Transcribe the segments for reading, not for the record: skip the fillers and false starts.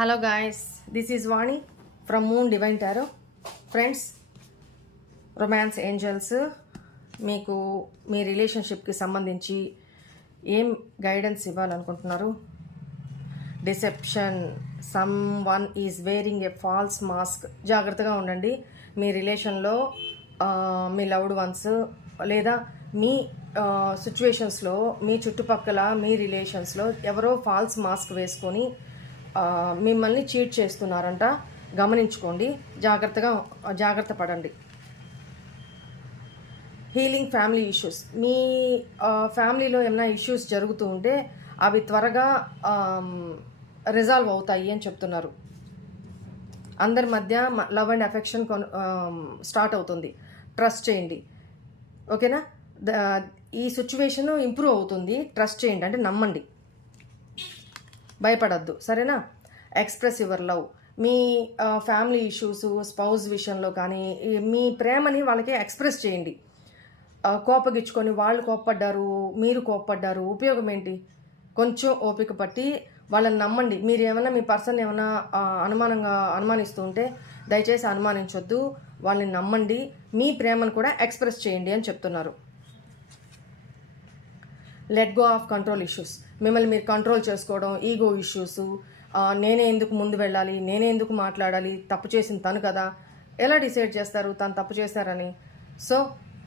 Hello guys, this is Vani from Moon Divine Tarot. Friends, romance angels మీకు మీ రిలేషన్షిప్కి సంబంధించి ఏం గైడెన్స్ ఇవ్వాలనుకుంటున్నారు? Deception, someone is wearing a false mask. జాగ్రత్తగా ఉండండి. మీ రిలేషన్లో మీ లవ్డ్ వన్స్ లేదా మీ సిచ్యువేషన్స్లో మీ చుట్టుపక్కల మీ రిలేషన్స్లో ఎవరో ఫాల్స్ మాస్క్ వేసుకొని మిమ్మల్ని చీట్ చేస్తున్నారంట. గమనించుకోండి, జాగ్రత్త పడండి. Healing family issues. మీ ఫ్యామిలీలో ఏమైనా ఇష్యూస్ జరుగుతూ ఉంటే అవి త్వరగా రిజాల్వ్ అవుతాయి అని చెప్తున్నారు. అందరి మధ్య లవ్ అండ్ అఫెక్షన్ స్టార్ట్ అవుతుంది. ట్రస్ట్ చేయండి, ఓకేనా? ఈ సిచ్యువేషన్ ఇంప్రూవ్ అవుతుంది. ట్రస్ట్ చేయండి, అంటే నమ్మండి, భయపడద్దు, సరేనా? Express your love. Me family issues, spouse విషయంలో కానీ మీ ప్రేమని వాళ్ళకి ఎక్స్ప్రెస్ చేయండి. కోపగించుకొని వాళ్ళు కోప్పడ్డారు, మీరు కోప్పడ్డారు, ఉపయోగం ఏంటి? కొంచెం ఓపిక పట్టి వాళ్ళని నమ్మండి. మీరు ఏమైనా మీ పర్సన్ ఏమైనా అనుమానిస్తూ ఉంటే దయచేసి అనుమానించొద్దు, వాళ్ళని నమ్మండి. మీ ప్రేమను కూడా ఎక్స్ప్రెస్ చేయండి అని చెప్తున్నారు. Let go of control issues. మిమ్మల్ని మీరు కంట్రోల్ చేసుకోవడం, ఈగో ఇష్యూస్, నేనే ఎందుకు ముందు వెళ్ళాలి, నేనే ఎందుకు మాట్లాడాలి, తప్పు చేసింది తను కదా, ఎలా డిసైడ్ చేస్తారు తను తప్పు చేశారని? సో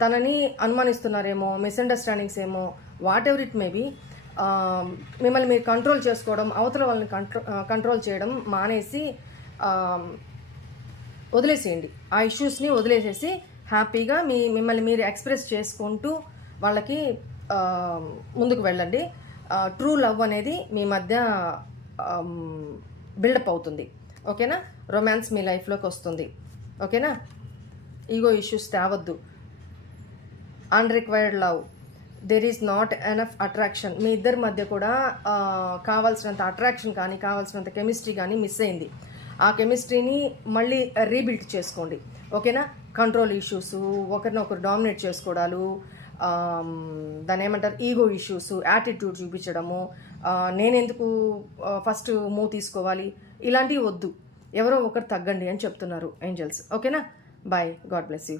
తనని అనుమానిస్తున్నారేమో, మిస్అండర్స్టాండింగ్స్ ఏమో, whatever it may be. మిమ్మల్ని మీరు కంట్రోల్ చేసుకోవడం, అవతల వాళ్ళని కంట్రోల్ చేయడం మానేసి వదిలేసేయండి. ఆ ఇష్యూస్ని వదిలేసేసి హ్యాపీగా మిమ్మల్ని మీరు ఎక్స్ప్రెస్ చేసుకుంటూ వాళ్ళకి ముందుకు వెళ్ళండి. ట్రూ లవ్ అనేది మీ మధ్య బిల్డప్ అవుతుంది, ఓకేనా? రొమాన్స్ మీ లైఫ్లోకి వస్తుంది, ఓకేనా? ఈగో ఇష్యూస్ తేవద్దు. Unrequired love, there is not enough attraction. మీ ఇద్దరి మధ్య కూడా కావాల్సినంత అట్రాక్షన్ కానీ కావాల్సినంత కెమిస్ట్రీ కానీ మిస్ అయింది. ఆ కెమిస్ట్రీని మళ్ళీ రీబిల్డ్ చేసుకోండి, ఓకేనా? కంట్రోల్ ఇష్యూస్, ఒకరినొకరు డామినేట్ చేసుకోవడాలు, దాని ఏమంటారు, ఈగో ఇష్యూస్, యాటిట్యూడ్ చూపించడము, నేనెందుకు ఫస్ట్ మూవ్ తీసుకోవాలి, ఇలాంటివి వద్దు. ఎవరో ఒకరు తగ్గండి అని చెప్తున్నారు ఏంజల్స్, ఓకేనా? Bye, God bless you.